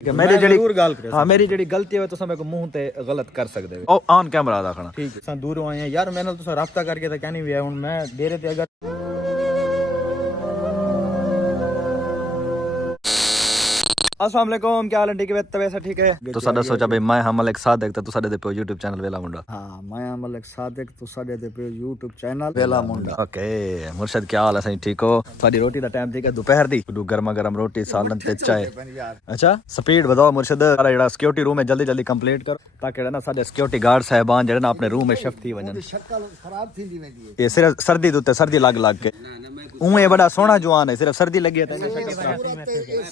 मेरी जेडी गलती है तुस मेरे को मुंह ते गलत कर सकदे हो ऑन कैमरा रखना ठीक है। दूर आए हैं यार, मैंने तुसा राब्ता करके तो कहनी भी है, हुन मैं डेरे ते अगर अस्सलाम वालेकुम, क्या हाल है? ठीक है वैसा ठीक है। तो साडा सोचा भाई मैं हम एक साथ देखता तू साडे दे पे YouTube चैनल वेला मुंडा। हां मैं मलिक सादिक तू साडे दे पे YouTube चैनल वेला मुंडा। ओके मुर्शद क्या हाल है? सही ठीक हो? साडी रोटी दा टाइम ठीक है दोपहर दी, गर्मा गर्म रोटी सालन ते चाय। अच्छा स्पीड बताओ मुर्शद, सारा जेड़ा सिक्योरिटी रूम है जल्दी जल्दी कंप्लीट करो ताकि ना साडे सिक्योरिटी गार्ड साहबान जेड़ा ना अपने रूम में शिफ्ट थी वजन। शक्ल खराब थी दी वेंदी है ये सिर्फ सर्दी दे सर्दी लग लग के उए बड़ा सोहना जवान है, सिर्फ सर्दी लगी है तो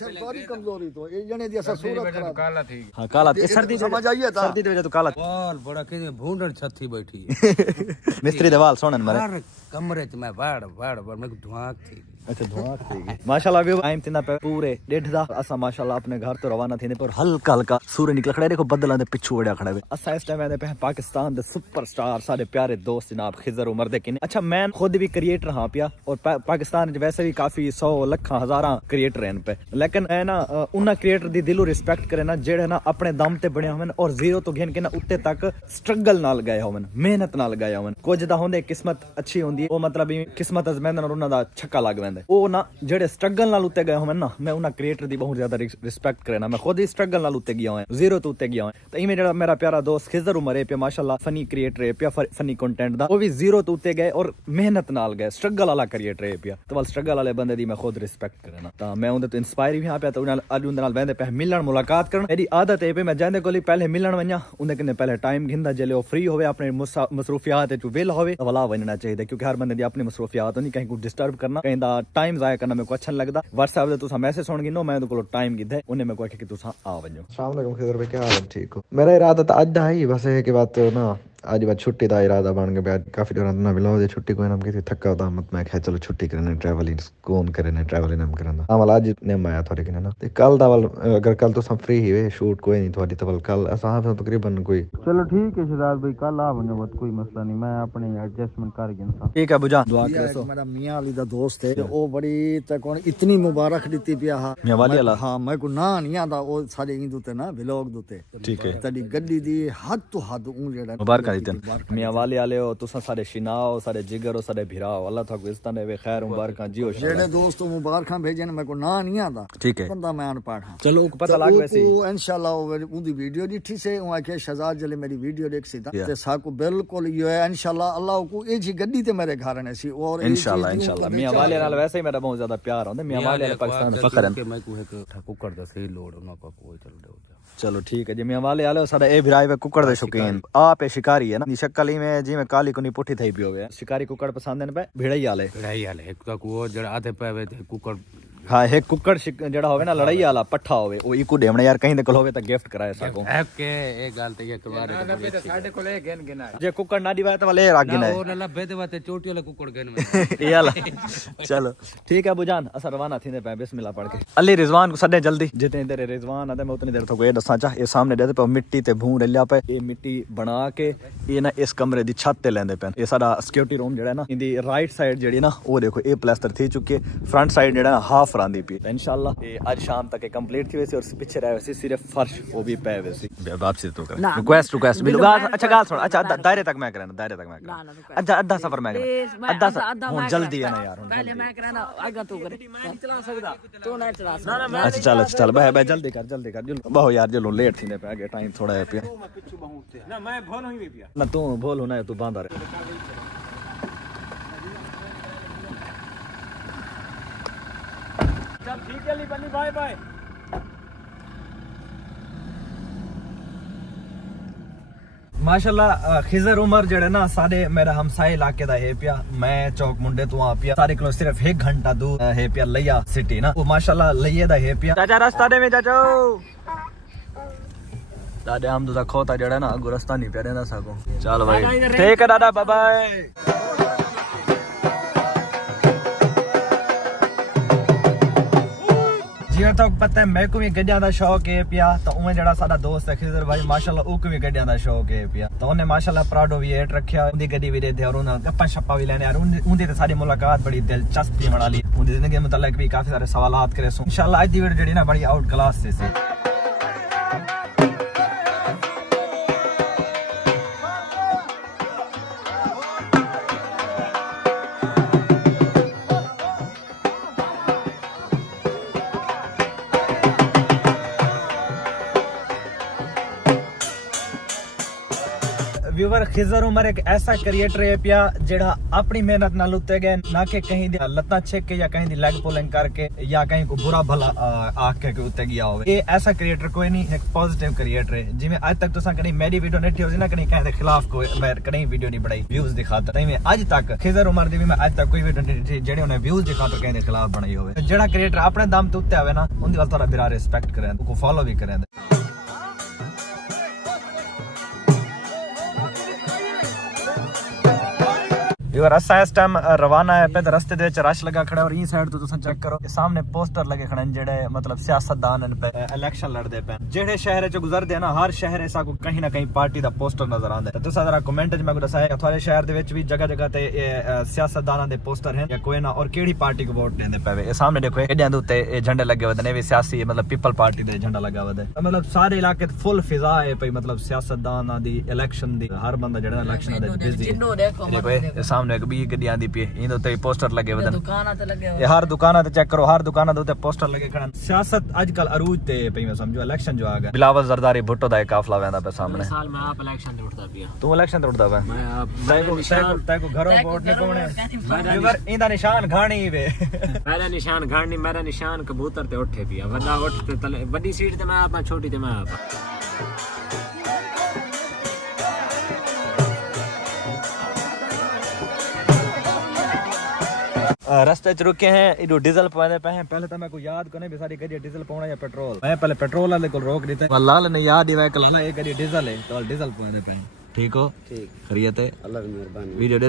सरकारी कमजोरी तो ये जने दी सूरत खराब काला थी। हां काला ये सर्दी समझ आई है सर्दी दे वजह तो काला वाल बड़ा के भूंडर छत्ती बैठी है मिस्त्री दे वाल सोनन मरे हर कमरे में वाड़ मेरे को धुआं थी। अच्छा धुआं थी माशाल्लाह भी टाइम थिंदा पे पूरे 1:30 दा असा माशाल्लाह अपने घर तो रवाना थीने पर हल्का हल्का सूरज निकल खड़ा, देखो बदलां दे पिछू वड़या खड़ा है। असा इस टाइम आंदे पे पाकिस्तान दे सुपरस्टार सारे प्यारे दोस्त जनाब खिजर उमर दे किने। अच्छा मैं खुद भी क्रिएटर हां पिया और पाकिस्तान च वैसे भी काफी 100 लाख हजारां क्रिएटर हैं पे, लेकिन है ना उन्ना क्रिएटर दी दिलों रिस्पेक्ट करे ना जेड़े ना अपने दम ते बने होवन और जीरो तो घेन के ना उत्ते तक स्ट्रगल नाल गए होवन, मेहनत नाल गए होवन। कुछ दा होंदे किस्मत अच्छी होंदी है, वो मतलब किस्मत अजमैन और उन्ना दा छक्का लग वैंदा ओ ना जेड़े स्ट्रगल नाल उत्ते गए होवन ना, मैं उन्ना क्रिएटर दी बहुत ज्यादा रिस्पेक्ट करना। मैं खुद ही स्ट्रगल नाल उत्ते गया हूं, जीरो तो उत्ते गया हूं। तो इमे जेड़ा मेरा प्यारा दोस्त खिजर उमर है पे माशाल्लाह फनी क्रिएटर है पे, फनी कंटेंट दा वो भी जीरो तो उत्ते गए और मेहनत नाल गए, स्ट्रगल वाला क्रिएटर है पे। तो वाल स्ट्रगल वाले बंदे दी मैं खुद रिस्पेक्ट करना, तो मैं उनदे तो इंस्पायर भी हां पे। तो उन अज उनदे नाल वेंदे पे मिलन मुलाकात करन मेरी आदत है पे। मैं जांदे कोली पहले मिलन वन्या उनदे कने पहले टाइम घिंदा जेले ओ फ्री होवे अपने मसरूफियात च वेल होवे तो वाला वनना चाहिए, क्योंकि हर बंदे दी अपनी मसरूफियात होनी, कहीं को डिस्टर्ब करना कहीं दा टाइम जाया करना मेरे को अच्छा नहीं लगदा। व्हाट्सएप दे तुसा मैसेज सुन गिनो मैं को टाइम गिदे उन्हें मेरे को आखे कि तुसा आ वजो। अस्सलाम वालेकुम खिजर भाई, क्या हाल है? ठीक हो? मेरा इरादा तो अज दा ही बस है कि बात ना आज बात छुट्टी का इरादा बन गया। आज काफी दिनों ना मिला हो छुट्टी कोई ना किसी थका होता मत मैं कहा चलो छुट्टी करने ट्रैवलिंग कौन करे ट्रैवलिंग हम करना हां वाला आज ने आया थोड़े कि ना ते कल दा वाल अगर कल तो सब फ्री ही वे शूट कोई नहीं थोड़ी तो कल असा तकरीबन कोई चलो ठीक है शहजाद भाई, कल आ वनो मत कोई मसला नहीं, मैं अपने एडजस्टमेंट कर गया। ठीक है बुझा दुआ करे। मेरा मियां अली दा दोस्त है ओ बड़ी ते कोन इतनी मुबारक दित्ती पिया हा मियां वाली वाला। हां मैं को ना नहीं आंदा ओ साडे इंदू ते ना व्लॉग दुते ठीक है तड़ी गड्डी दी हद तो हद ऊ जेड़ा मुबारक दीतन मियां वाले आले हो तुसा सारे शिनाओ सारे जिगर हो सारे भिराओ, अल्लाह ताको इज्जत देवे, खैर मुबारक जियो जेड़े दोस्त मुबारक भेजन मैं को ना नहीं आंदा। ठीक है बंदा मैं अनपढ़ हां, चलो पता लग वैसे इंशाल्लाह उनदी वीडियो दिठी से ओ आके शहजाद जले मेरी वीडियो देख सी ते साको बिल्कुल यो है इंशाल्लाह अल्लाह को ए जी गड्डी ते मेरे घर ने सी और इंशाल्लाह मियां वाले नाल वैसे ही मेरा बहुत ज्यादा प्यार होंदा। मियां वाले पाकिस्तान में फखर है मैं को एक कुकर दा सही लोड ना को कोई चल चलो ठीक है जी। मियां वाले आले साडा ए भिराई वे कुकड़ दे शौकीन आप है शिकारी है ना शक्ल में जी में काली कोनी पुठी थई पियो वे शिकारी कुकड़ पसंद है पे भिड़ई आले एक तो को जड़ा आधे पे थे कुकर। हां एक कुकड़ जेड़ा होवे ना लड़ाई वाला पट्ठा होवे ओ इकू डेमणे यार कहीं दे कोल होवे त गिफ्ट कराए सको के एक गाल ते ये करवा दे साडे कोले गेन गेना जे कुकड़ ना दिवाए त वाले राग गिना ओ नला बेदे वाते चोटी वाले कुकड़ गेन में ये वाला। चलो ठीक है बुजान असा रवाना थीने पे बिस्मिल्लाह पढ़ के अली रिजवान को सदे जल्दी जितनी देर रिजवान आदे मैं उतनी देर तो ये दसा चाह ये सामने दे पे मिट्टी ते भूं रलिया पे ये मिट्टी बना के ये ना इस कमरे दी छत ते लेंदे पे। ये साडा सिक्योरिटी रूम जेड़ा ना इंदी राइट साइड जेड़ी ना ओ देखो ए प्लास्टर थी चुकी है, फ्रंट साइड जेड़ा ना हाफ रांदी पी इंशाल्लाह ये आज शाम तक कंप्लीट थी वैसे और पीछे रह वैसे सिर्फ फर्श वो भी पे वैसे वापसी तो कर रिक्वेस्ट बिल्कुल। अच्छा गाल सुन, अच्छा दायरे तक मैं करना दायरे तक मैं करना अच्छा आधा सफर मैं करना आधा हुन जल्दी है ना यार पहले मैं करना आगे तू करे मैं नहीं चला सकदा तू नहीं चला सकदा। अच्छा चल भाई जल्दी कर बहु यार चलो लेट थी पे आगे टाइम थोड़ा है पिया ना मैं भोल हुई पिया ना तू भोल होना है तू बांधा रहे। चल ठीक है ली बनी बाय बाय। माशाल्लाह खिजर उमर जेड़े ना सारे मेरा हमसाए इलाके दा है पिया, मैं चौक मुंडे तो आ पिया सारे किलो सिर्फ 1 घंटा दूर है पिया लिया सिटी ना वो माशाल्लाह लिये दा है पिया। चाचा रास्ता दे में चाचो दादा हम तो खोता जेड़ा ना अगो रास्ता नहीं पे ना सको। चल भाई ठीक है दादा बाय बाय। जियां तो पता है मैं को भी गड्डियां दा शौक है पिया, तो उमे जेड़ा साडा दोस्त है खिजर भाई माशाल्लाह ओ को भी गड्डियां दा शौक है पिया, तो उन्हें माशाल्लाह प्राडो V8 रखया उंदी गड्डी भी दे दे और उन्हें गप्पा शप्पा भी लेने यार उंदी ते सारी मुलाकात बड़ी दिलचस्पी बना ली उंदी जिंदगी मुतल्लिक भी काफी सारे सवालात करे सो। इंशाल्लाह आज दी वीडियो जेड़ी ना बड़ी आउट क्लास से व्यूवर खिजर उमर एक ऐसा क्रिएटर है पिया जेड़ा अपनी मेहनत नाल उत्ते गए ना कि कहीं दी लत्ता छेक के या कहीं दी लेग पुलिंग करके या कहीं को बुरा भला आख के उत्ते गया होवे। ये ऐसा क्रिएटर कोई नहीं, एक पॉजिटिव क्रिएटर है जिमें आज तक तुसा कहीं मेरी वीडियो नहीं थी ना कहीं कहते खिलाफ कोई मैं कहीं वीडियो नहीं बनाई व्यूज दिखाता नहीं। मैं आज तक खिजर उमर दी मैं आज तक कोई वीडियो नहीं थी जेड़े उन्हें व्यूज दिखाता कहीं दे खिलाफ बनाई होवे। जेड़ा क्रिएटर अपने दम ते उत्ते आवे ना उनदी वाल थोड़ा बिरा रिस्पेक्ट करे, उनको फॉलो भी करे। यार असा इस टाइम रवाना है पे रस्ते दे विच रश लगा खड़ा और ई साइड तो तुम चेक करो सामने पोस्टर लगे खड़े जेड़े मतलब सियासतदान इन पे इलेक्शन लड़दे पे जेड़े शहर च गुजरदे ना हर शहर ऐसा को कहीं ना कहीं पार्टी दा पोस्टर नजर आंदा है। तुसा जरा कमेंट च मैं दसाया थोड़े शहर दे विच भी जगह जगह ते सियासतदानां दे पोस्टर हैं या कोई ना और केड़ी पार्टी को वोट देंदे पे। ये सामने देखो एडियां दे उत्ते झंडे लगे हुए ने भी सियासी मतलब पीपल पार्टी दे झंडा लगा हुआ है। मतलब सारे इलाके फुल फिजा है पे मतलब सियासतदानां दी इलेक्शन दी हर बंदा जेड़ा इलेक्शन दे बिजी है। सामने एक भी गड्डियां दी पे इन दे पोस्टर लगे हुए दुकानां ते लगे हुए हर दुकानां ते चेक करो हर दुकानां दे पोस्टर लगे खड़न। सियासत आजकल अरूज ते पे मैं समझो इलेक्शन जो आ गया बिलावल जरदारी भुट्टो दा एक काफला वेंदा पे सामने साल में आप इलेक्शन ते उठदा पिया तू इलेक्शन ते उठदा पे मैं आप तै को घरों वोट नहीं पाउने व्यूअर इंदा निशान घाणी वे मेरा निशान घाणी मेरा निशान कबूतर ते उठे पिया वड्डा उठ ते तले बड़ी सीट ते मैं आप छोटी ते मैं आप रास्ते च रुके हैं इधर डीजल पवाने पे हैं। पहले तो मैं को याद कोने भी सारी गड्डी डीजल पवाना या पेट्रोल मैं पहले पेट्रोल वाले को रोक देते लाल ने याद ही वे लाला एक गड्डी डीजल है तो डीजल पवाने पे ठीक हो ठीक खरीयत है अल्लाह की मेहरबानी वीडियो दे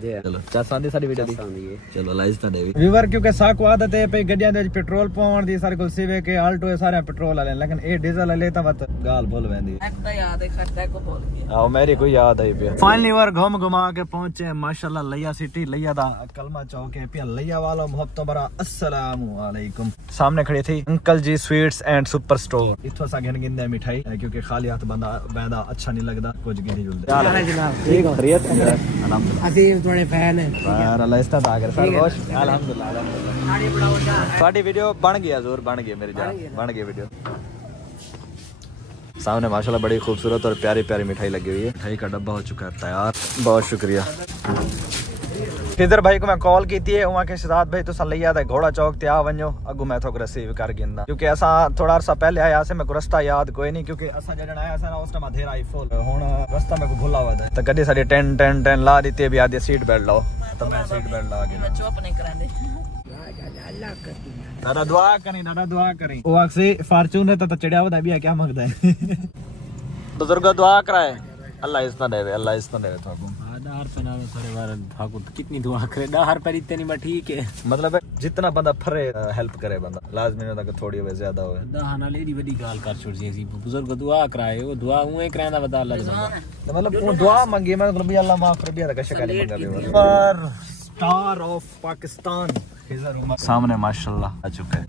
दे चलो चासा दी सारी वीडियो दी चलो लाइज ता दे व्यूअर क्योंकि साको आदत है पे गड्डियां दे पेट्रोल पवाउण दी सारे को सिवे के आल्टो है सारे पेट्रोल वाले लेकिन ए डीजल वाले ता वत गाल बोल वेंदी एक याद है खट्टा को बोल गया आओ मेरी कोई याद आई पे फाइनली व्यूअर घूम घुमा के पहुंचे माशाल्लाह लिया सिटी लिया दा कलमा चौक है पे लिया वालों मोहब्बत भरा अस्सलाम वालेकुम। सामने खड़ी थी uncle ji sweets and super store इथों सा घिन गिंदे मिठाई क्योंकि खाली हाथ बंदा बैदा अच्छा नहीं लगदा कुछ गिनी ठीक हो खैरियत अल्हम्दुलिल्लाह असीम थोड़े फैन है यार अल्लाह इस्ता दा कर सर खुश अल्हम्दुलिल्लाह अल्हम्दुलिल्लाह साडी वीडियो बन गया जोर बन गई मेरी जान बन गई वीडियो। सामने माशाल्लाह बड़ी खूबसूरत और प्यारी प्यारी मिठाई लगी हुई है। मिठाई का डब्बा हो चुका है तैयार बहुत शुक्रिया। खिजर भाई को मैं कॉल की थी वहां के शहजाद भाई तुसा लिया था घोड़ा चौक ते आ वञो अगू मैं थोक रिसीव कर गिंदा क्योंकि असा थोड़ा अरसा पहले आया से मैं को रास्ता याद कोई नहीं क्योंकि असा जडन आया सा ना उस टाइम अंधेरा ही फुल हुन रास्ता में को भुला हुआ था तो गड्डी साडी 10 ला दी भी आधी सीट बेल्ट लाओ तो मैं सीट बेल्ट ला के चुप नहीं करांदे दादा दुआ करी वो अक्सी फॉर्च्यूनर तो चढ़या हुआ भी क्या मांगदा है बुजुर्ग दुआ कराए अल्लाह इतना देवे थाको दार पे ना थोड़े बार थाको कितनी दुआ करे दार पर इतनी बा ठीक है मतलब जितना बंदा फरे हेल्प करे बंदा लाजमी नहीं कि थोड़ी होवे ज्यादा होवे दा ना लेडी बड़ी गाल कर छोड़ सी बुजुर्ग दुआ कराए वो दुआ उए करांदा बता अल्लाह दे मतलब वो दुआ मांगी मैं मतलब अल्लाह माफ कर दिया का शिकायत मंगा दे पर स्टार ऑफ पाकिस्तान खिजर उमर सामने माशाल्लाह आ चुका है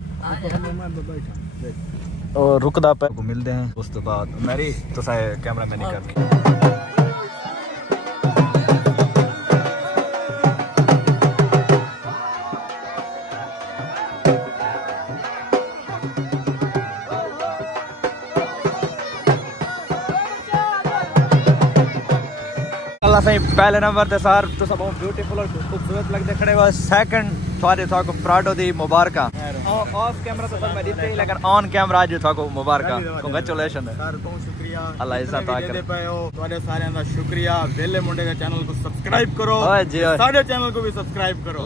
और रुकदा पे को मिलते हैं उस तो बाद मेरी तो सारे कैमरा मैन नहीं करनी सही पहले नंबर ते सर तो सब ब्यूटीफुल और खूबसूरत लगते खड़े हुआ सेकंड थोड़े थाको Prado the Mubaraka of camera तो मैं देते ही लेकिन ऑन कैमरा आज थाको मुबारका कांग्रेचुलेशन सर बहुत शुक्रिया अल्लाह इज्जत आ करे पे हो ਤੁਹਾਡੇ ਸਾਰਿਆਂ ਦਾ ਸ਼ੁਕਰੀਆ ਵੇਲੇ ਮੁੰਡੇ ਦੇ ਚੈਨਲ को सब्सक्राइब करो ਸਾਡੇ ਚੈਨਲ को भी सब्सक्राइब करो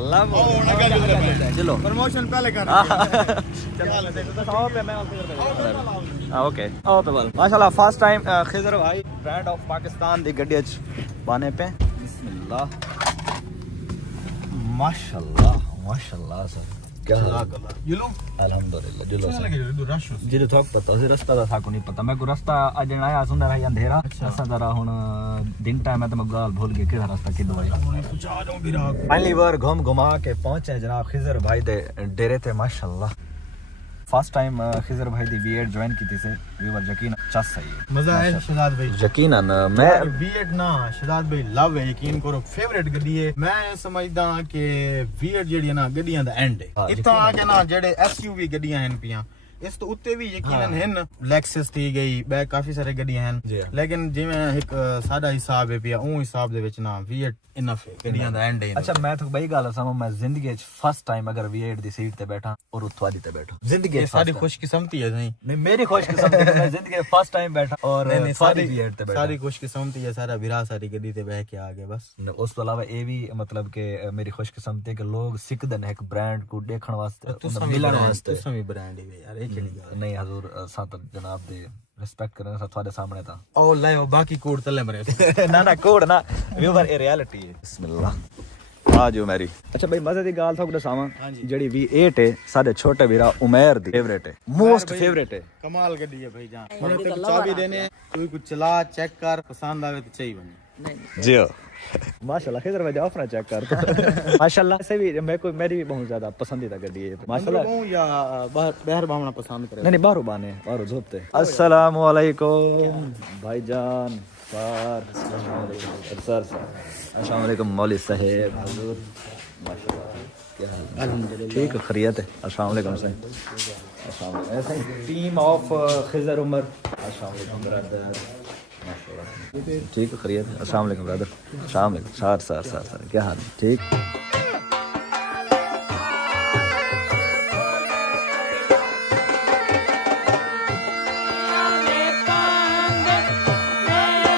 चलो प्रमोशन पहले कर चलो तो आओ पे मैं ओके आओ पे बोल माशाल्लाह फर्स्ट टाइम खिजर भाई ब्रांड ऑफ पाकिस्तान दी गड्डी पाने पे बिस्मिल्लाह माशाल्लाह सर क्या जुलो अल्हम्दुलिल्लाह जुलो थोक पता है रास्ता दा था को नहीं पता मैं को रास्ता आज आया सुंदर है अंधेरा ऐसा जरा हुन दिन टाइम है तो मैं गाल भूल गया केड़ा रास्ता किधर है कुछ आ जाऊं भी रात पहली बार घूम घुमा के पहुंचे जनाब खिजर भाई दे डेरे ते माशाल्लाह फर्स्ट टाइम खिजर भाई दी बीएड ज्वाइन की थी से व्यूअर यकीन अच्छा सही है मजा आया शहजाद भाई यकीनन मैं बीएड ना शहजाद भाई लव है यकीन करो फेवरेट गड्डी है मैं समझदा कि बीएड जेडी ना गड्डियां दा एंड है इतना आ के ना जेडे एसयूवी गड्डियां हैं पियां ਇਸ ਤੋਂ ਉੱਤੇ ਵੀ ਯਕੀਨਨ ਹਨ ਲੈਕਸਸ ਦੀ ਗਈ ਬੈ ਕਾਫੀ ਸਾਰੇ ਗੱਡੀਆਂ ਹਨ ਲੇਕਿਨ ਜਿਵੇਂ ਇੱਕ ਸਾਡਾ ਹਿਸਾਬ ਹੈ ਪਿਆ ਉਹ ਹਿਸਾਬ ਦੇ ਵਿੱਚ ਨਾ V8 ਇਨਫ ਹੈ ਗੱਡੀਆਂ ਦਾ ਐਂਡ ਹੈ अच्छा मैं तो बई गल समझ मैं जिंदगी च फर्स्ट टाइम अगर V8 दी सीट ते बैठा और उत्वादी ते बैठा जिंदगी ਸਾਡੀ ਖੁਸ਼ਕਿਸਮਤੀ ਹੈ ਨਹੀਂ नहीं मेरी खुशकिस्मती है, मैं जिंदगी फर्स्ट टाइम बैठा और सारी V8 ते बैठा ਸਾਡੀ ਖੁਸ਼ਕਿਸਮਤੀ ਹੈ ਸਾਰਾ ਵਿਰਾ ਸਾਰੀ ਗੱਡੀ ਤੇ ਬਹਿ ਕੇ ਆ ਗਏ ਬਸ ਉਸ ਤੋਂ ਇਲਾਵਾ ਇਹ ਵੀ ਮਤਲਬ ਕਿ ਮੇਰੀ ਖੁਸ਼ਕਿਸਮਤੀ ਹੈ ਕਿ ਲੋਕ ਸਿੱਖਦੇ ਨੇ ਇੱਕ ਬ੍ਰਾਂਡ ਨੂੰ ਦੇਖਣ ਵਾਸਤੇ ਮਿਲਣ ਵਾਸਤੇ ਤੁਸੀਂ ਵੀ ਬ੍ਰਾਂਡ ਹੀ ਯਾਰ ਇਹ ਕਿਹੜੀ ਗੱਲ ਨਹੀਂ ਹਜ਼ੂਰ ਸਾਤ ਜਨਾਬ ਦੇ ਰਿਸਪੈਕਟ ਕਰਨ ਸਾ ਤੁਹਾਡੇ ਸਾਹਮਣੇ ਤਾਂ ਉਹ ਲੈ ਉਹ ਬਾਕੀ ਕੋਡ ਤੱਲੇ ਮਰੇ ਨਾ ਨਾ ਕੋਡ ਨਾ ਵਿਊਵਰ ਇਹ ਰਿਐਲਿਟੀ ਹੈ ਬਿਸਮਿਲ੍ਲਾ ਆ ਜੋ ਮੇਰੀ ਅੱਛਾ ਬਈ ਮਜ਼ੇ ਦੀ ਗੱਲ ਤੁਹਾਨੂੰ ਦੱਸਾਵਾਂ ਜਿਹੜੀ V8 ਹੈ ਸਾਡੇ ਛੋਟੇ ਵੀਰਾ ਉਮਰ ਦੀ ਫੇਵਰੇਟ ਹੈ ਮੋਸਟ ਫੇਵਰੇਟ ਹੈ ਕਮਾਲ ਗੱਡੀ ਹੈ ਭਾਈ ਜਾਨ ਹੁਣ ਤੇ ਚਾਬੀ ਦੇਨੇ ਕੋਈ ਕੁਝ ਚਲਾ ਚੈੱਕ ਕਰ ਪਸੰਦ ਆਵੇ ਤੇ ਚਾਹੀ ਬਣੇ जी माशाल्लाह खैर मैं अपना चेक कर माशाल्लाह ऐसे भी मेरे को मेरी भी बहुत ज्यादा पसंदीदा गाड़ी है माशाल्लाह या बाहर बाहना पसंद करे नहीं नहीं बाहरों बाने बाहरों झोपते अस्सलाम वालेकुम भाईजान सर अस्सलाम वालेकुम मौलवी साहब हुजूर माशाल्लाह क्या हाल है अल्हम्दुलिल्लाह ठीक है खैरियत है अस्सलाम वालेकुम साहब अस्सलाम वालेकुम ऐसे टीम ऑफ खिजर उमर अस्सलाम वालेकुम ब्रदर ठीक है खैरियत अस्सलाम वालेकुम ब्रदर अस्सलाम वालेकुम सर क्या हाल है ठीक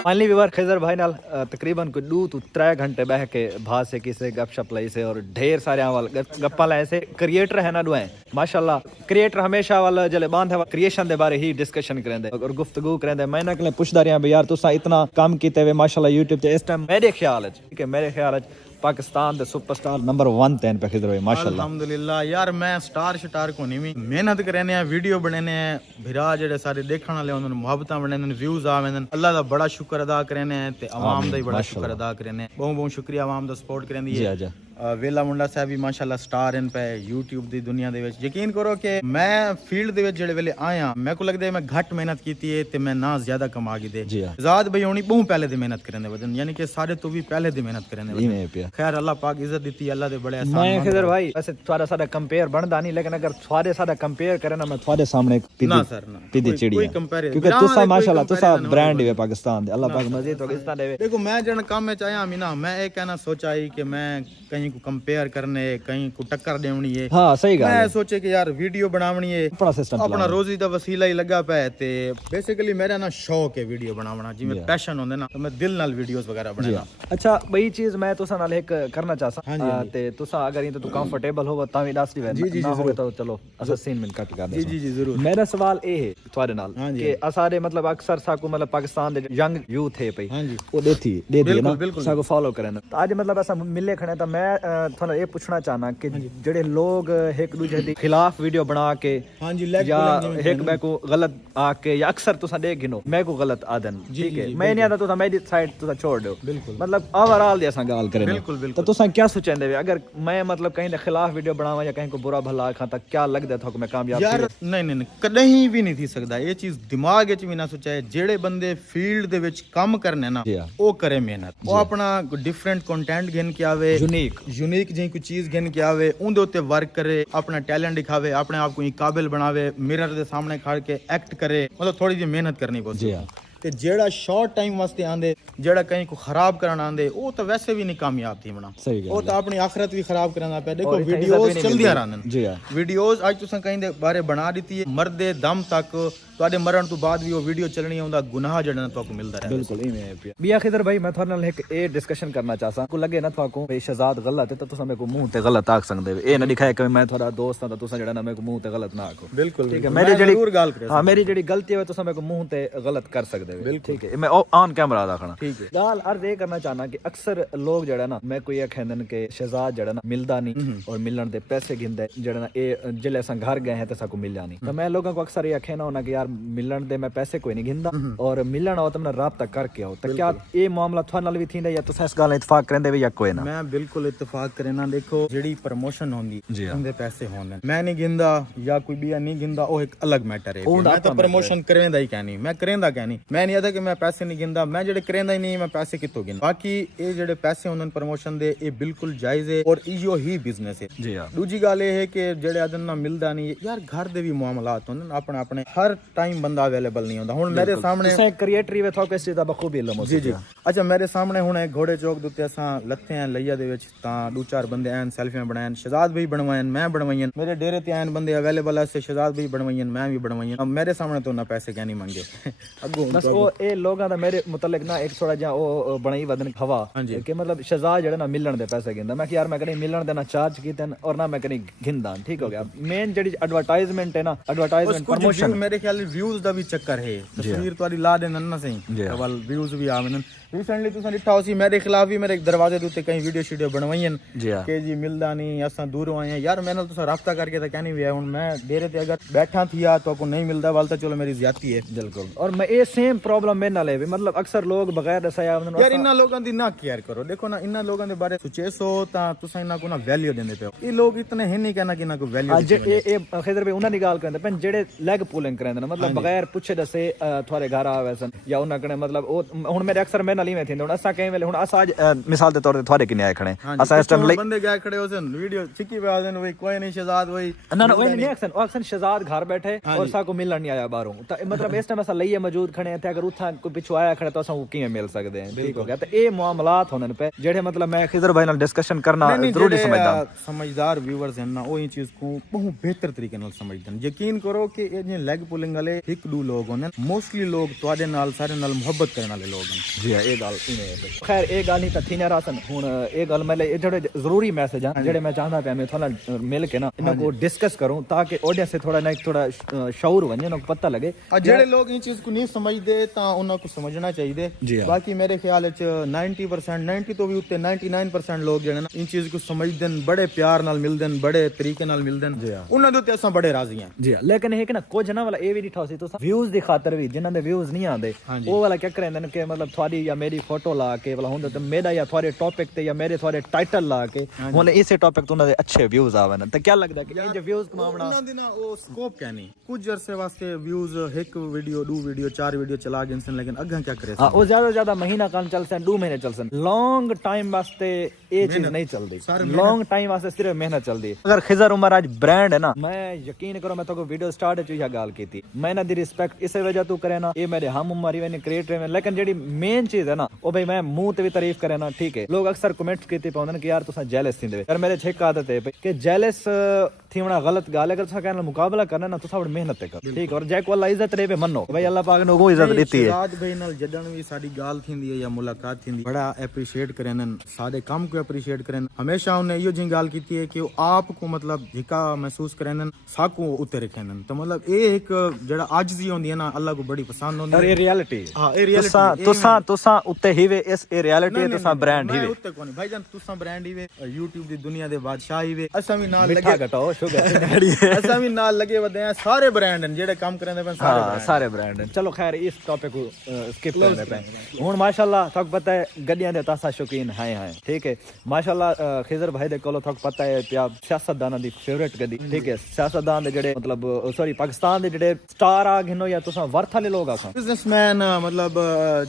फाइनली व्यूअर खिजर भाई नाल तकरीबन कोई 2 to 3 घंटे बह के भास से किसे गपशप लाई से और ढेर सारे वाल गप्पा लाए से क्रिएटर है ना दुआएं माशाल्लाह क्रिएटर हमेशा वाला जले बांध है क्रिएशन दे बारे ही डिस्कशन करेंदे और गुफ्तगू करेंदे मैं ना कले पुछदा रहा यार तुसा इतना काम कीते वे माशाल्लाह YouTube ते इस टाइम मेरे ख्याल है ठीक है मेरे ख्याल है पाकिस्तान दे सुपरस्टार नंबर 1 तेन पे खिजर भाई माशाल्लाह अल्हम्दुलिल्लाह यार मैं स्टार को नहीं भी मेहनत करने हैं वीडियो बनाने हैं भिरा जेडे सारे देखने वाले उन्होंने मोहब्बत बनाने हैं व्यूज आवे हैं अल्लाह दा बड़ा शुक्र अदा करने हैं ते आवाम दा ही बड़ा शुक्र अदा करने हैं बहुत बहुत शुक्रिया आवाम दा सपोर्ट करने दी है वेला मुंडा साहब भी माशाल्लाह स्टार इन पे YouTube दी दुनिया दे विच यकीन करो कि मैं फील्ड दे विच जेड़े वेले आया मैं को लगदा है मैं घट मेहनत कीती है ते मैं ना ज्यादा कमा गई दे ज़ाद भाई होनी बहुत पहले दी मेहनत करने वदन यानी कि सारे तो भी पहले दी मेहनत करने वदन खैर अल्लाह पाक इज्जत दी अल्लाह दे बड़े एहसान मैं खिजर भाई वैसे थोड़ा साडा कंपेयर बनदा नहीं लेकिन अगर थोड़े साडा कंपेयर करे ना मैं थोड़े सामने ना सर ना पीदी चिड़ी कोई कंपेयर क्योंकि तुसा माशाल्लाह तुसा ब्रांड है पाकिस्तान दे अल्लाह पाक मजीद तो इस तरह देखो मैं जन काम में चाहया मीना मैं एक कहना सोचा ही कि मैं कहीं को कंपेयर करने कहीं को टक्कर देवनी है हां सही गल मैं सोचे कि यार वीडियो बनावनी है अपना सिस्टम अपना रोजी दा वसीला ही लगा पे ते बेसिकली मेरा ना शौक है वीडियो बनावना जिवें पैशन होंदे ना तो मैं दिल नाल वीडियोस वगैरह बनाना अच्छा बई चीज मैं तुसा नाल एक करना चाहता ते तुसा अगर ये तो तू कंफर्टेबल हो ता भी दस दी ना होवे तो चलो असा सीन मिल कट कर दे जी जरूर मेरा सवाल ए है तुम्हारे नाल कि असारे मतलब अक्सर साकू मतलब पाकिस्तान दे यंग यूथ है पई ओ देती ना साकू फॉलो करन तो आज मतलब ऐसा मिले खणे तो मैं थोड़ा ये पूछना चाहना कि जेड़े लोग एक दूसरे के खिलाफ वीडियो बना के या एक मैं को गलत आके या अक्सर तुसा देख गिनो मैं को गलत आदन ठीक है मैं नहीं आता तुसा मेरी साइड तुसा छोड़ दो मतलब ओवरऑल दे असा गाल करे तो तुसा क्या सोचेंदे वे अगर मैं मतलब कहीं दे खिलाफ वीडियो बनावा या कहीं को बुरा भला आखा ता क्या लगदा था कि मैं कामयाब यार नहीं कहीं भी नहीं थी सकदा ये चीज दिमाग विच भी ना सोचा है जेड़े बंदे फील्ड दे विच काम करने ना ओ करे मेहनत वो अपना डिफरेंट कंटेंट घेन के आवे यूनिक जी कोई चीज घेन के आवे उनदे उत्ते वर्क करे अपना टैलेंट दिखावे अपने आप को काबिल बनावे मिरर दे सामने खड़ के एक्ट करे मतलब थोड़ी जी मेहनत करनी पड़ती ते जेड़ा शॉर्ट टाइम वास्ते आंदे जेड़ा कहीं को खराब करना आंदे वो तो वैसे भी नहीं कामयाब थी बना वो तो अपनी आखिरत भी खराब करना पे देखो वीडियोस चलदियां रहन वीडियोस आज तुसा कहीं दे बारे बना दीती है मरदे दम तक ਤੁਹਾਡੇ ਮਰਨ ਤੋਂ ਬਾਅਦ ਵੀ ਉਹ ਵੀਡੀਓ ਚੱਲਣੀ ਹੁੰਦਾ ਗੁਨਾਹ ਜਿਹੜਾ ਤੁਹਾਨੂੰ ਮਿਲਦਾ ਰਹੇ ਬਿਲਕੁਲ ਇਵੇਂ ਹੈ ਪਿਆ ਬਿਆ ਖਿਦਰ ਭਾਈ ਮੈਂ ਤੁਹਾਡੇ ਨਾਲ ਇੱਕ ਇਹ ਡਿਸਕਸ਼ਨ ਕਰਨਾ ਚਾਹਸਾਂ ਕੋ ਲੱਗੇ ਨਾ ਤੁਹਾਨੂੰ ਵੀ ਸ਼ਹਜ਼ਾਦ ਗਲਤ ਹੈ ਤਾਂ ਤੁਸੀਂ ਮੇਰੇ ਕੋ ਮੂੰਹ ਤੇ ਗਲਤ ਆਖ ਸਕਦੇ ਇਹ ਨਾ ਦਿਖਾਏ ਕਿ ਮੈਂ ਤੁਹਾਡਾ ਦੋਸਤ ਹਾਂ ਤਾਂ ਤੁਸੀਂ ਜਿਹੜਾ ਨਾ ਮੇਰੇ ਕੋ ਮੂੰਹ ਤੇ ਗਲਤ ਨਾ ਆਖੋ ਬਿਲਕੁਲ ਠੀਕ ਹੈ ਮੇਰੀ ਜਿਹੜੀ ਜ਼ਰੂਰ ਗੱਲ ਕਰੇ ਹਾਂ ਮੇਰੀ ਜਿਹੜੀ ਗਲਤੀ ਹੈ ਤੁਸੀਂ ਮੇਰੇ ਕੋ ਮੂੰਹ ਤੇ ਗਲਤ ਕਰ ਸਕਦੇ ਹੋ ਠੀਕ ਹੈ ਮੈਂ ਔਨ ਕੈਮਰਾ ਆਖਣਾ ਠੀਕ ਹੈ ਗੱਲ ਅਰਜ਼ ਇਹ ਕਰਨਾ ਚਾਹਨਾ ਕਿ ਅਕਸਰ ਲੋਕ ਜਿਹੜਾ ਨਾ ਮੈਂ ਕੋਈ ਇਹ ਕਹਿੰਦੇ ਕਿ ਸ਼ਹਜ਼ਾਦ ਜਿਹੜਾ ਨਾ ਮਿਲਦਾ ਨਹੀਂ ਔਰ ਮਿਲਣ ਦੇ ਪੈਸੇ ਗਿੰਦਾ ਜਿਹੜਾ ਨਾ ਇਹ ਜਿਲੇ ਅਸਾਂ ਘਰ ਗਏ ਹੈ ਤਾਂ ਸਾਕੋ ਮਿਲਿਆ ਨਹੀਂ ਤਾਂ ਮੈਂ ਲੋਕਾਂ को अक्सर ये कहना होना कि यार मिलन दे मैं पैसे कोई नहीं गिनदा और मिलन आओ तुमने राब्ता करके आओ तो क्या ये मामला थारे नाल भी थींदा या तुस इस गल इत्तेफाक करंदे वे या कोई ना मैं बिल्कुल इत्तेफाक करना देखो जेडी प्रमोशन होंदी उनदे पैसे होंदे मैं नहीं गिनदा या कोई भी नहीं गिनदा ओ एक अलग मैटर है मैं तो प्रमोशन करेंदा ही कहनी मैं करेंदा कहनी मैं मैं नहीं आता कि मैं पैसे नहीं गिनदा, मैं जेडे करेंदा ही नहीं मैं पैसे कितों गिन। बाकी ये जेडे पैसे होंदे प्रमोशन दे ये बिल्कुल जायज है और इयो ही बिजनेस है जी हाँ। दूजी गल ये है कि जेडे आदन ना मिलदा नहीं यार, घर दे भी मामलात होंदे अपने अपने, हर टाइम बंदा अवेलेबल नहीं होंदा। हुन मेरे सामने तुसें क्रिएटर ही वे थोक इस चीज दा बखूबी इल्म हो जी जी अच्छा मेरे सामने हुणे घोड़े चौक दे उत्ते असां लत्थे हैं लइया दे विच तां 2-4 बंदे आन सेल्फियां बनायन, शहजाद भाई बनवायन, मैं बनवायन, मेरे डेरे ते आन बंदे अवेलेबल है, शहजाद भाई बनवायन, मैं भी बनवायन। अब मेरे सामने तो ना पैसे क्या नहीं मंगे अगो बस वो ए लोगां दा मेरे मुतल्लिक ना एक थोड़ा जिहा ओ बनाई वदन हवा कि मतलब शहजाद जेड़ा ना मिलण दे पैसे गिंदा। मैं कि यार मैं कहीं मिलण दे ना चार्ज कीते और ना मैं कहीं गिंदा, ठीक हो गया। मेन जेडी एडवर्टाइजमेंट है ना, एडवर्टाइजमेंट प्रमोशन मेरे ख्याल व्यूज दा भी चक्कर है, तस्वीर तो ला देन ना सही वल व्यूज भी आवन। रिसेंटली तुसा दिखा होसी मेरे खिलाफ भी मेरे दरवाजे दे उत्ते कई वीडियो शीडियो बनवाईन के जी मिलदा नहीं असां दूरों आए हैं यार, मैंने तुसा राब्ता करके तो क्या नहीं हुआ। हुन मैं डेरे ते अगर बैठा थिया तो को नहीं मिलदा वाल तो चलो मेरी ज्यादती है बिल्कुल। और मैं ये सेम प्रॉब्लम मेरे नाल है, मतलब अक्सर लोग बगैर दसाया यार इन्ना लोगों दी ना केयर करो। देखो ना इन्ना लोगों दे बारे सोचे सो ता तुसा इन्ना को ना वैल्यू देंदे पे हो। ये लोग इतने है नहीं कहना कि ना को वैल्यू आज ए खिदर भाई उन्हां दी गल करदे पन जेड़े लेग पुलिंग करदे ना, मतलब बगैर पुछे दसे थोड़े घर आवे सन या उन्हां कने मतलब हुन मेरे अक्सर मेरे नाल ही में थिंदे। हुन असा कई वेले हुन असा आज मिसाल दे तौर ते थोड़े किने आए खड़े असा इस टाइम बंदे गए खड़े हो सन वीडियो चिक्की पे आदन वही कोई नहीं शहजाद वही ना ना वही नहीं अक्सर शहजाद घर बैठे और सा को मिलन नहीं आया बाहरों तो मतलब इस टाइम असा लइए मौजूद खड़े थे। अगर उठा कोई पिछू आया खड़े तो असा वो किवें मिल सकदे हैं, ठीक हो गया। तो ए मामलात होने पे जेड़े मतलब मैं खिदर भाई नाल डिस्कशन करना जरूरी समझदा। समझदार व्यूअर्स हैं ना वो ये चीज को बहुत बेहतर तरीके नाल समझदन। यकीन करो कि ये जे लेग पुलिंग वाले एक दो लोग होने मोस्टली लोग तवाडे नाल सारे नाल मोहब्बत करने वाले लोग हैं। जी हां, ये गल इने है। खैर ए गल नहीं तो थी ना रासन हुन ए गल मैं जेड़े जरूरी मैसेज हैं जेड़े मैं चाहता पे मैं थोड़ा मिल के ना इनको को डिस्कस करूं ताकि ऑडियंस से थोड़ा ना एक थोड़ा शऊर वने ना पता लगे। जेड़े लोग ये चीज को नहीं समझदे ता उन्हां को समझना चाहिए। बाकी मेरे ख्याल च 90% 90 तो भी उत्ते 99% लोग जेड़े ना इन चीज को समझदन, बड़े प्यार नाल मिलदन, बड़े तरीके नाल मिलदन, उन्हां दे उत्ते असां बड़े राजी हैं। जी हां, लेकिन है कि ना कुछ ना वाला ए भी दिखा सी तो व्यूज दी खातर भी जिन्हां दे व्यूज नहीं आंदे ओ वाला क्या करंदन कि मतलब थोड़ी या मेरी फोटो ला के वाला हुंदा तो मेरा या थोड़े टॉपिक ते या मेरे थोड़े टाइटल ला के हुन इसे टॉपिक तो उन्हां दे अच्छे व्यूज आवन तो क्या लगदा कि ये व्यूज कमावना उन्हां दे ना ओ स्कोप क्या नहीं कुछ अरसे वास्ते व्यूज एक वीडियो 2 वीडियो 4 वीडियो चला गिनसन, लेकिन अगा क्या करे हां ओ ज्यादा महीना काम चलसन 2 महीने चलसन। लॉन्ग टाइम वास्ते ये चीज नहीं चलदी, लॉन्ग टाइम वास्ते सिर्फ मेहनत चलदी। अगर खिजर उमर आज ब्रांड है ना, मैं यकीन करो मैं तो को वीडियो स्टार्ट च यह गाल की थी मैंने दी रिस्पेक्ट इस वजह तू करे ना ये मेरे हम उमर इवन क्रिएटर में। लेकिन जेडी मेन चीज है ना ओ भाई मैं मुंह ते भी तारीफ करे ना, ठीक है। लोग अक्सर कमेंट्स कीते पाउंदन कि यार तुसा जेलस थिंदे यार मेरे छेक आदत है कि जेलस थीवना गलत गाल अगर तुसा कहना मुकाबला करना ना तुसा बड़ी मेहनत कर, ठीक है। और जै को अल्लाह इज्जत रे पे मन्नो भाई अल्लाह पाक ने वो इज्जत देती है। शहजाद भाई नाल जडन भी साडी गाल थिंदी है या मुलाकात थिंदी बड़ा एप्रिशिएट करन, सारे काम को एप्रिशिएट करन। हमेशा उन्हें यो जी गाल कीती है कि वो आप को मतलब झिका महसूस करन साकू उत्ते रखन। तो मतलब ये एक जड़ा आजिजी होंदी है ना अल्लाह को बड़ी पसंद होंदी और ये रियलिटी हां ये रियलिटी तुसा उत्ते ही वे इस ए रियलिटी तुसा ब्रांड ही वे उत्ते कोनी भाईजान तुसा ब्रांड ही वे YouTube दी दुनिया दे बादशाह ही वे। असा भी नाल मिठा लगे घटाओ शुगर असा भी नाल लगे वदे हैं सारे ब्रांड हैं जेड़े काम करन दे सारे ब्रांड हैं। चलो खैर इस टॉपिक को स्किप करने पे हुन माशाल्लाह तक पता है गड्डियां दे तासा शौकीन हैं, ठीक है। माशाल्लाह खिजर भाई दे कोलो तक पता है पिया सियासतदान दी फेवरेट गड्डी, ठीक है। सियासतदान दे जेड़े मतलब सॉरी पाकिस्तान दे जेड़े स्टार आ गिनो या तुसा वर्थ वाले लोग आसा बिजनेसमैन मतलब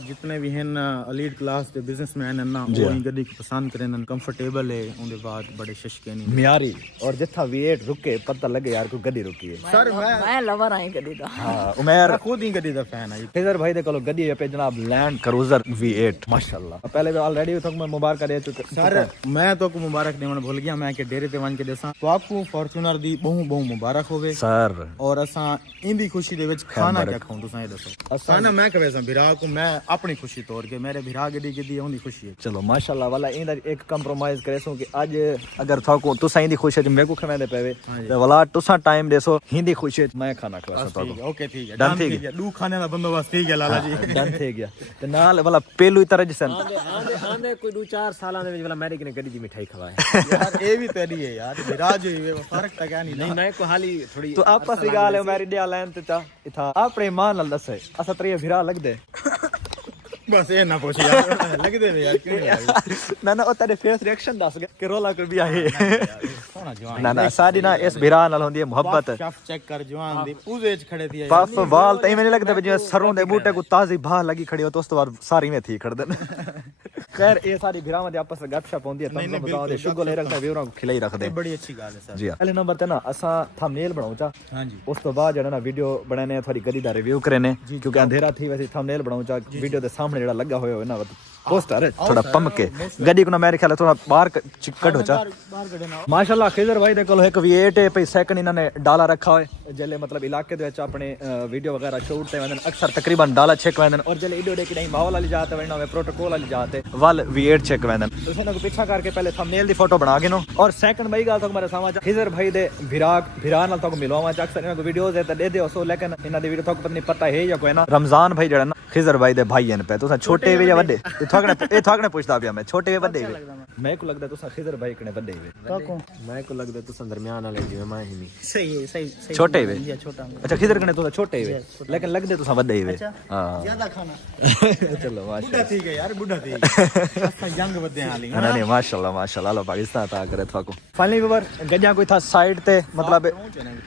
जितने भी हैं एलीट क्लास दे बिजनेसमैन हैं ना वो इन गड्डी को पसंद करन, कंफर्टेबल है, उनके बाद बड़े शशके नहीं मियारी और जिथा V8 रुके पता लगे यार कोई गड्डी रुकी है। सर मैं लवर आई गड्डी दा। हां उमर खुद ही गड्डी दा फैन है। खिजर भाई दे कोलो गड्डी पे जनाब लैंड क्रूजर V8 माशाल्लाह पहले तो ऑलरेडी तक मैं मुबारक दे चुका सर। मैं तो को मुबारक देवन भूल गया, मैं के डेरे ते वन के देसा तो आपको फॉर्च्यूनर दी बहु मुबारक होवे सर। और असा इंदी खुशी दे विच खाना क्या खाऊं तुसा ये दसो। खाना मैं कवे सा भिरा को मैं अपनी खुशी तौर के मेरे भिरा गड्डी दी ओंदी खुशी है। चलो माशाल्लाह वाला इंदा एक कंप्रोमाइज करे सो कि आज अगर थाको तुसा इंदी खुशी च मेरे को खवेंदे पेवे ते वाला तुसा टाइम देसो हिंदी खुशी मैं खाना खवा सकता हूं। ओके ठीक है डन ठीक है दू खाने दा बंदोबस्त ठीक है लाला जी डन थे गया ते नाल वाला पेलू ही तरह जसन आंदे कोई 2-4 साल दे विच वाला मेरी ने गड्डी दी मिठाई खवाए यार ए भी तेरी है यार विराज ही फर्क ता क्या नहीं मैं को हाली थोड़ी तो आपस की गाल है मेरी दे लाइन ते चा इथा अपने मान नाल दसे असा तरिया भिरा लग दे बस ये ना पूछ यार लगदे वे यार क्यों नहीं आ रही ਨਾ ਨਾ ਉਹ ਤੇਰੇ ਫੇਸ ਰਿਐਕਸ਼ਨ ਦੱਸ ਗਿਆ ਕਿ ਰੋਲਾ ਕਰ ਵੀ ਆਏ सोना जवान ਨਾ ਨਾ ਸਾਡੀ ਨਾ ਇਸ ਵੀਰਾਂ ਨਾਲ ਹੁੰਦੀ ਹੈ ਮੁਹੱਬਤ शफ चेक कर जवान दी पूजे च खड़े थी ਪਫ ਵਾਲ ਤਾਂ ਇਵੇਂ ਨਹੀਂ ਲੱਗਦਾ ਵੀ ਜਿਵੇਂ ਸਰੋਂ ਦੇ ਬੂਟੇ ਕੋ ਤਾਜ਼ੀ ਬਾਹ ਲੱਗੀ ਖੜੀ ਹੋ ਤਾਂ ਉਸ ਤੋਂ ਬਾਅਦ ਸਾਰੀ ਵਿੱਚ ਹੀ ਖੜਦੇ ਨੇ ਖੈਰ ਇਹ ਸਾਰੀ ਵੀਰਾਂ ਦੇ ਆਪਸ ਵਿੱਚ ਗੱਪਸ਼ਪ ਹੁੰਦੀ ਹੈ ਤੁਹਾਨੂੰ ਬਤਾਓ ਦੇ ਸ਼ੁਗਲ ਇਹ ਰੱਖਦਾ ਵੀਰਾਂ ਨੂੰ ਖਿਲਾਈ ਰੱਖਦੇ बड़ी अच्छी गल है सर ਜੀ ਪਹਿਲੇ ਨੰਬਰ ਤੇ ਨਾ ਅਸਾਂ ਥੰਬਨੇਲ ਬਣਾਉਂ ਚਾ हां जी ਉਸ ਤੋਂ ਬਾਅਦ ਜਿਹੜਾ ਨਾ ਵੀਡੀਓ ਬਣਾਣੇ ਥੋੜੀ ਗੱਡੀ ਦਾ ਰਿਵਿਊ ਕਰਨੇ ਕਿਉਂਕਿ ਅੰਧੇਰਾ ਥੀ ਵੈਸੇ ਥੰਬਨੇਲ ਬਣਾਉਂ ਚਾ ਵੀਡੀਓ ਦੇ ਸਾਹਮਣੇ ਜਿਹੜਾ ਲੱਗਾ ਹੋਇਆ ਹੋਵੇ ਨਾ पोस्टर थोड़ा पम के गड्डी को मेरे ख्याल थोड़ा बाहर चिकट हो चा माशाल्लाह खिजर भाई दे कोल एक V8 है भाई सेकंड इन्होंने डाला रखा है जले मतलब इलाके दे अपने वीडियो वगैरह शूट ते वंदन अक्सर तकरीबन डाला चेक वंदन और जले इडो डे की नहीं माहौल वाली जाते वरना में प्रोटोकॉल वाली जाते वल V8 चेक वंदन उसने को पीछा करके पहले थंबनेल दी फोटो बना के नो और सेकंड भाई गाल तो मेरे सामने खिजर भाई दे विरा नाल तो मिलवा अक्सर इनको वीडियोस है दे दे सो लेकिन इना दी वीडियो तो पता नहीं पता है या कोई ना रमजान भाई जड़ा ना खिजर भाई दे भाई पे तो छोटे वे या बड़े थोकने पूछता पिया मैं छोटे वे बड़े वे मैं को लगदा तुसा खिजर भाई कने बड़े वे काको मैं को लगदा तुसा दरमियान वाले जिवें मैं ही नहीं सही सही छोटे वे या छोटा अच्छा खिजर कने तुसा छोटे वे लेकिन लगदे तुसा बड़े वे हां ज्यादा खाना चलो माशाल्लाह बुढ़ा ठीक है यार बुढ़ा ठीक असा यंग बदे हाली ना नहीं माशाल्लाह अल्लाह पाकिस्तान ता करे थको फाइनली व्यूअर गड्डियां कोई था साइड ते मतलब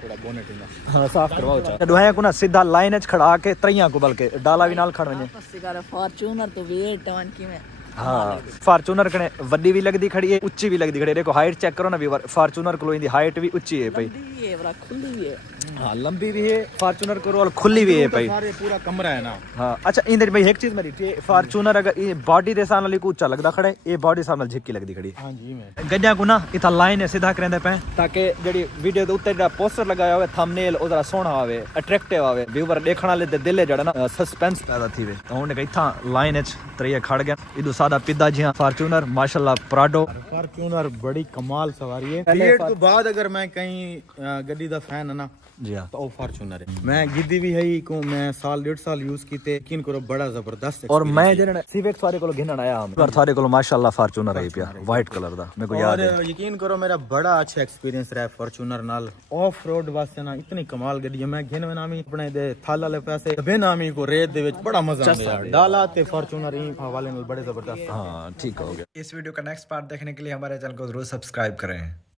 थोड़ा बोनेट ना हां साफ करवाओ चा दुहाया को ना सीधा लाइन च खड़ा के त्रैया को बल्कि डाला भी नाल खड़ने सिगार फॉर्च्यूनर तो वेट वन की में हाँ फॉर्च्यूनर कने वड्डी भी लगदी खड़ी है उच्ची भी लगदी खड़ी है देखो हाइट चेक करो ना व्यूअर फॉर्च्यूनर को इंदी हाइट भी उच्ची है भाई ये बड़ा खुली भी है हाँ लंबी भी है फॉर्च्यूनर को और खुली भी है भाई सारे पूरा कमरा है ना हाँ अच्छा इंदर भाई एक चीज मेरी थी फॉर्च्यूनर अगर ये बॉडी दे सामने वाली को ऊंचा लगदा खड़े ये बॉडी सामने झिक्की लगदी खड़ी हां जी मैं गड्डियां को ना इथा लाइन है सीधा करंदे पे ताकि जेडी वीडियो दे उत्ते जेड़ा पोस्टर लगाया होवे थंबनेल ओ जरा सोहना आवे अट्रैक्टिव आवे व्यूअर देखण वाले दे दिल जेड़ा ना सस्पेंस पैदा थीवे तो हुन इथा लाइन च त्रिया खड़ गया इदो सादा पिदा जी फॉर्च्यूनर माशाल्लाह प्राडो फॉर्च्यूनर बड़ी कमाल सवारी है V8 तो बाद अगर मैं कहीं गड्डी दा फैन है ना जी हाँ तो फॉर्च्यूनर है मैं गिद्दी भी है को मैं साल 1.5 साल यूज कीते यकीन करो बड़ा जबरदस्त और मैं जेड़ा सिविक सारे को घिनन आया हम पर सारे को माशाल्लाह फॉर्च्यूनर आई पिया व्हाइट कलर दा मेरे को याद है और यकीन करो मेरा बड़ा अच्छा एक्सपीरियंस रहा फॉर्च्यूनर नाल ऑफ रोड वास्ते ना इतनी कमाल गड्डी है मैं घिन में नामी अपने दे थाल वाले पैसे बे नामी को रेत दे विच बड़ा मजा आया डाला ते फॉर्च्यूनर ही हवाले नाल बड़े जबरदस्त हाँ ठीक हो गया इस वीडियो का नेक्स्ट पार्ट देखने के लिए हमारे चैनल को जरूर सब्सक्राइब करें।